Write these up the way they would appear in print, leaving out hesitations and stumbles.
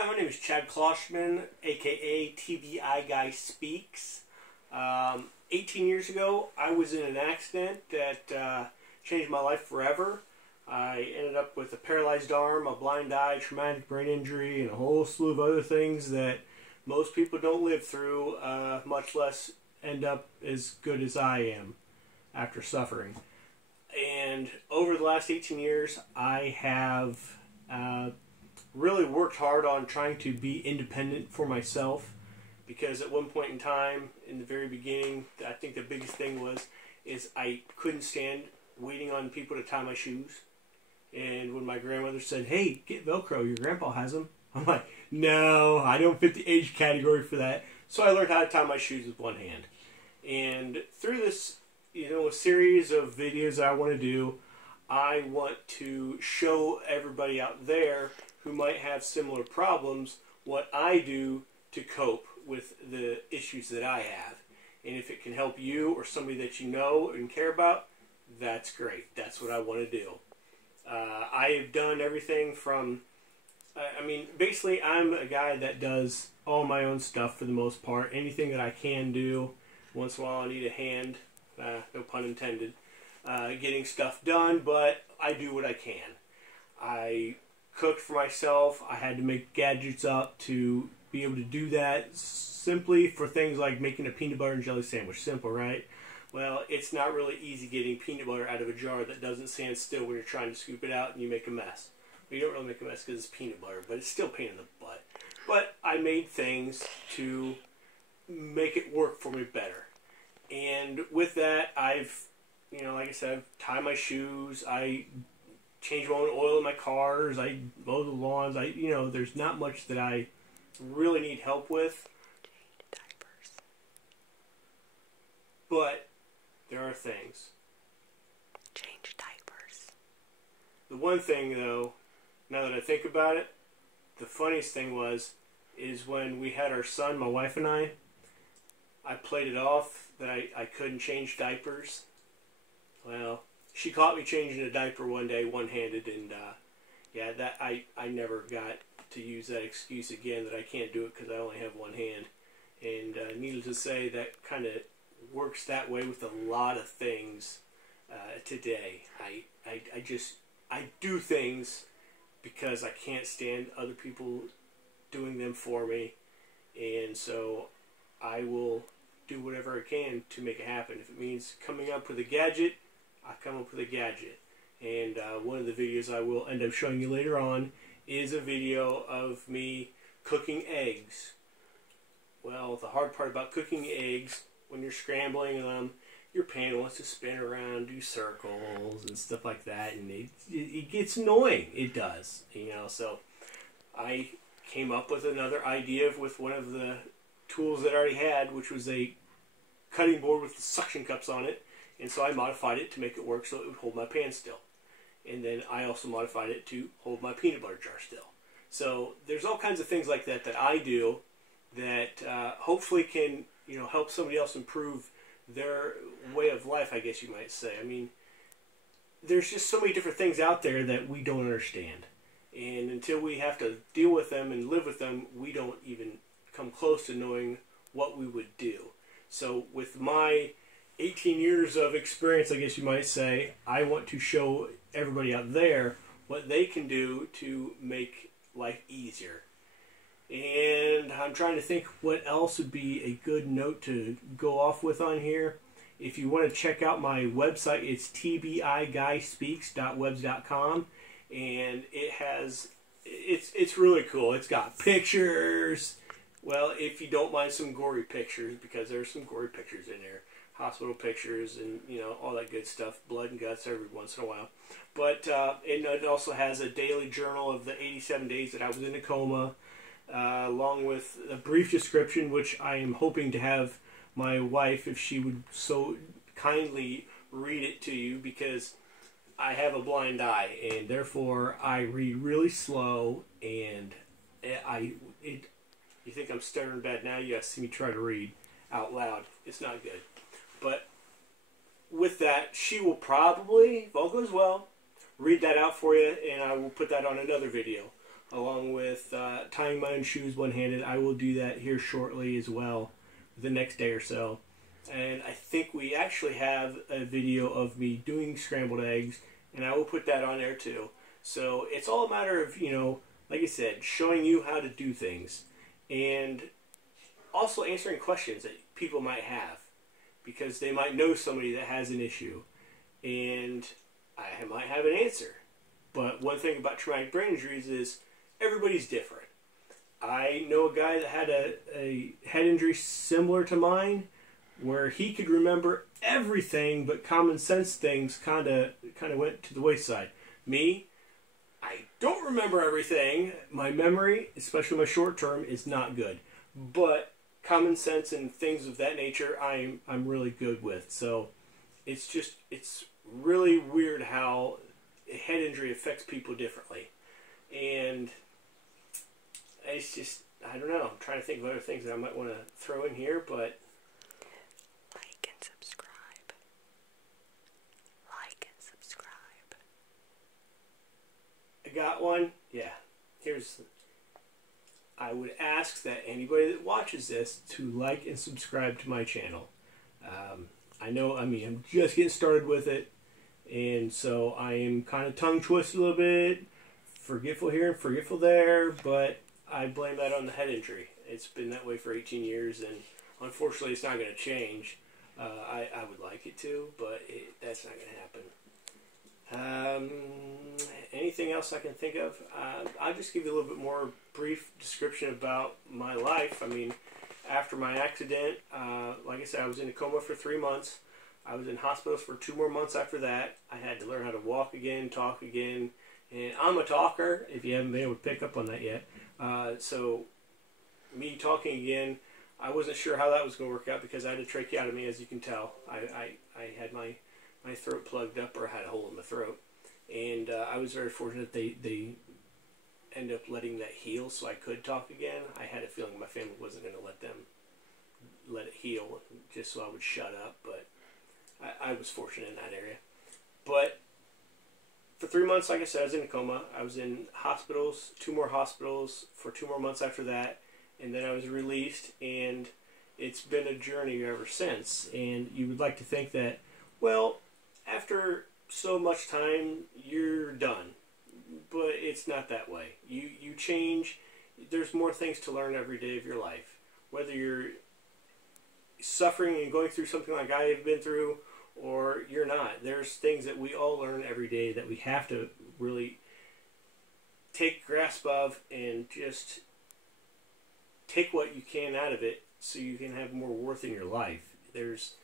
Hi, my name is Chad Kloshman, aka TBI-Guy Speaks. 18 years ago, I was in an accident that changed my life forever. I ended up with a paralyzed arm, a blind eye, traumatic brain injury, and a whole slew of other things that most people don't live through, much less end up as good as I am after suffering. And over the last 18 years, I have really worked hard on trying to be independent for myself, because at one point in time, in the very beginning, I think the biggest thing is I couldn't stand waiting on people to tie my shoes. And when my grandmother said, "Hey, get Velcro, your grandpa has them," I'm like, no, I don't fit the age category for that. So I learned how to tie my shoes with one hand. And through this, a series of videos that I want to do, I want to show everybody out there who might have similar problems what I do to cope with the issues that I have. And if it can help you or somebody that you know and care about, that's great. That's what I want to do. I have done everything from, basically I'm a guy that does all my own stuff for the most part. Anything that I can do. Once in a while I need a hand, no pun intended, getting stuff done, but I do what I can. I cooked for myself. I had to make gadgets up to be able to do that, simply for things like making a peanut butter and jelly sandwich. Simple, right? Well, it's not really easy getting peanut butter out of a jar that doesn't stand still when you're trying to scoop it out and you make a mess. Well, you don't really make a mess because it's peanut butter, but it's still a pain in the butt. But I made things to make it work for me better. And with that, I've, like I said, I've tied my shoes, I change my own oil in my cars, I mow the lawns, there's not much that I really need help with. Change diapers. But there are things. Change diapers. The one thing, though, now that I think about it, the funniest thing is when we had our son, my wife and I played it off that I couldn't change diapers. Well, she caught me changing a diaper one day, one-handed, and I never got to use that excuse again that I can't do it because I only have one hand. And needless to say, that kind of works that way with a lot of things today. I do things because I can't stand other people doing them for me, and so I will do whatever I can to make it happen. If it means coming up with a gadget, I come up with a gadget. And one of the videos I will end up showing you later on is a video of me cooking eggs. Well, the hard part about cooking eggs, when you're scrambling them, your pan wants to spin around, do circles and stuff like that, and it gets annoying. It does, So I came up with another idea with one of the tools that I already had, which was a cutting board with the suction cups on it. And so I modified it to make it work so it would hold my pan still. And then I also modified it to hold my peanut butter jar still. So there's all kinds of things like that that I do that hopefully can help somebody else improve their way of life, I guess you might say. There's just so many different things out there that we don't understand. And until we have to deal with them and live with them, we don't even come close to knowing what we would do. So with my 18 years of experience, I guess you might say, I want to show everybody out there what they can do to make life easier. And I'm trying to think what else would be a good note to go off with on here. If you want to check out my website, it's tbiguyspeaks.webs.com, and it's really cool. It's got pictures. Well, if you don't mind some gory pictures, because there's some gory pictures in there. Hospital pictures and, all that good stuff. Blood and guts every once in a while. But it also has a daily journal of the 87 days that I was in a coma, along with a brief description, which I am hoping to have my wife, if she would so kindly read it to you, because I have a blind eye, and therefore I read really slow, and you think I'm stuttering bad now, you gotta see me try to read out loud. It's not good. But with that, she will probably, if all goes well, read that out for you, and I will put that on another video. along with tying my own shoes one-handed. I will do that here shortly as well, the next day or so. And I think we actually have a video of me doing scrambled eggs, and I will put that on there too. So it's all a matter of, like I said, showing you how to do things, and also answering questions that people might have, because they might know somebody that has an issue, and I might have an answer. But one thing about traumatic brain injuries is everybody's different. I know a guy that had a head injury similar to mine, where he could remember everything, but common sense things kind of went to the wayside. Me, I don't remember everything. My memory, especially my short term, is not good. But common sense and things of that nature, I'm really good with. So it's really weird how a head injury affects people differently. And it's just, I don't know. I'm trying to think of other things that I might want to throw in here, but like and subscribe. Like and subscribe. I got one. Yeah. I would ask that anybody that watches this to like and subscribe to my channel. I'm just getting started with it, and so I am kind of tongue twisted a little bit, forgetful here and forgetful there, but I blame that on the head injury. It's been that way for 18 years, and unfortunately it's not going to change. I would like it to, but that's not going to happen. Anything else I can think of? I'll just give you a little bit more brief description about my life. I mean, after my accident, like I said, I was in a coma for 3 months. I was in hospitals for 2 more months after that. I had to learn how to walk again, talk again, and I'm a talker, if you haven't been able to pick up on that yet. So me talking again, I wasn't sure how that was going to work out, because I had a tracheotomy, as you can tell. I had my throat plugged up, or I had a hole in my throat. And I was very fortunate they ended up letting that heal so I could talk again. I had a feeling my family wasn't going to let it heal just so I would shut up, but I was fortunate in that area. But for 3 months, like I said, I was in a coma. I was in hospitals, 2 more hospitals for 2 more months after that, and then I was released, and it's been a journey ever since. And you would like to think that, well, after so much time, you're done. But it's not that way. You change. There's more things to learn every day of your life. Whether you're suffering and going through something like I have been through, or you're not. There's things that we all learn every day that we have to really take grasp of, and just take what you can out of it so you can have more worth in your life. There's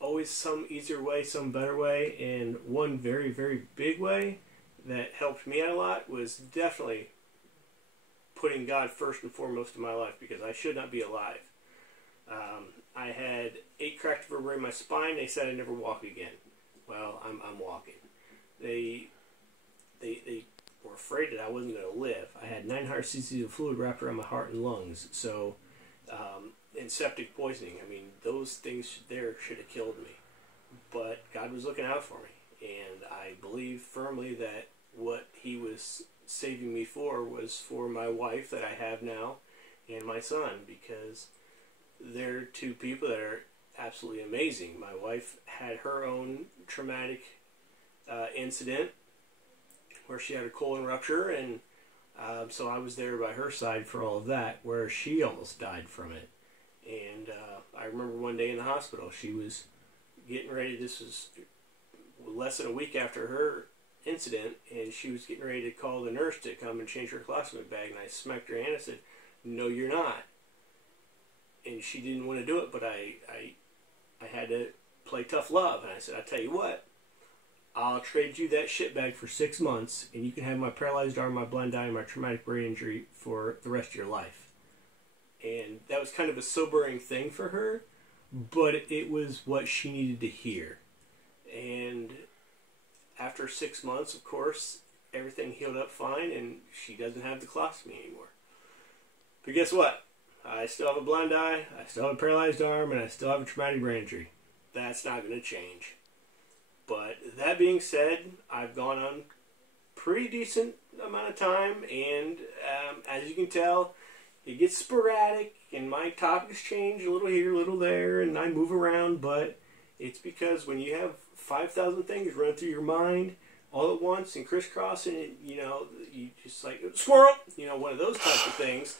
always some easier way, some better way, and one very, very big way that helped me out a lot was definitely putting God first and foremost in my life, because I should not be alive. I had 8 cracked vertebrae in my spine. They said I'd never walk again. Well, I'm walking. They were afraid that I wasn't going to live. I had 900 cc's of fluid wrapped around my heart and lungs. So, and septic poisoning. I mean, those things there should have killed me. But God was looking out for me. And I believe firmly that what He was saving me for was for my wife that I have now and my son, because they're 2 people that are absolutely amazing. My wife had her own traumatic incident where she had a colon rupture, and so I was there by her side for all of that, where she almost died from it. And I remember one day in the hospital, she was getting ready, this was less than a week after her incident, and she was getting ready to call the nurse to come and change her colostomy bag, and I smacked her hand and said, "No, you're not." And she didn't want to do it, but I had to play tough love, and I said, "I'll tell you what, I'll trade you that shit bag for 6 months, and you can have my paralyzed arm, my blind eye, and my traumatic brain injury for the rest of your life." And that was kind of a sobering thing for her, but it was what she needed to hear. And after 6 months, of course, everything healed up fine, and she doesn't have the colostomy anymore. But guess what? I still have a blind eye, I still have a paralyzed arm, and I still have a traumatic brain injury. That's not going to change. But that being said, I've gone on pretty decent amount of time, and as you can tell, it gets sporadic, and my topics change a little here, a little there, and I move around, but it's because when you have 5,000 things run through your mind all at once and crisscross, and you know, you just like, squirrel, you know, one of those types of things.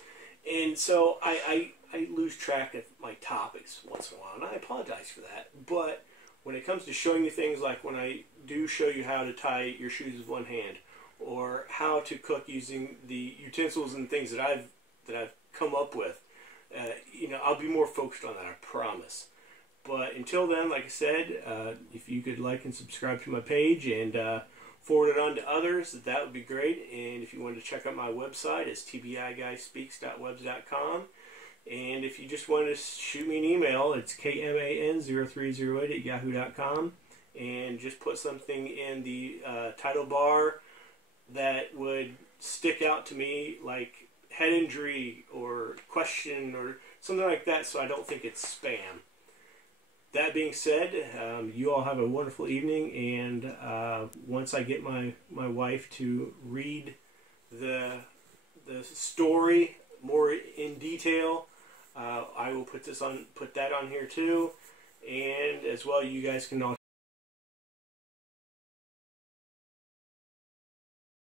And so I lose track of my topics once in a while, and I apologize for that. But when it comes to showing you things, like when I do show you how to tie your shoes with one hand, or how to cook using the utensils and things that I've come up with, you know, I'll be more focused on that, I promise. But until then, like I said, if you could like and subscribe to my page and forward it on to others, that would be great. And if you wanted to check out my website, it's tbi-guyspeaks.webs.com. And if you just wanted to shoot me an email, it's kman0308@yahoo.com. And just put something in the title bar that would stick out to me, like head injury or question or something like that, so I don't think it's spam. That being said, you all have a wonderful evening, and once I get my wife to read the story more in detail, I will put that on here too, and as well, you guys can all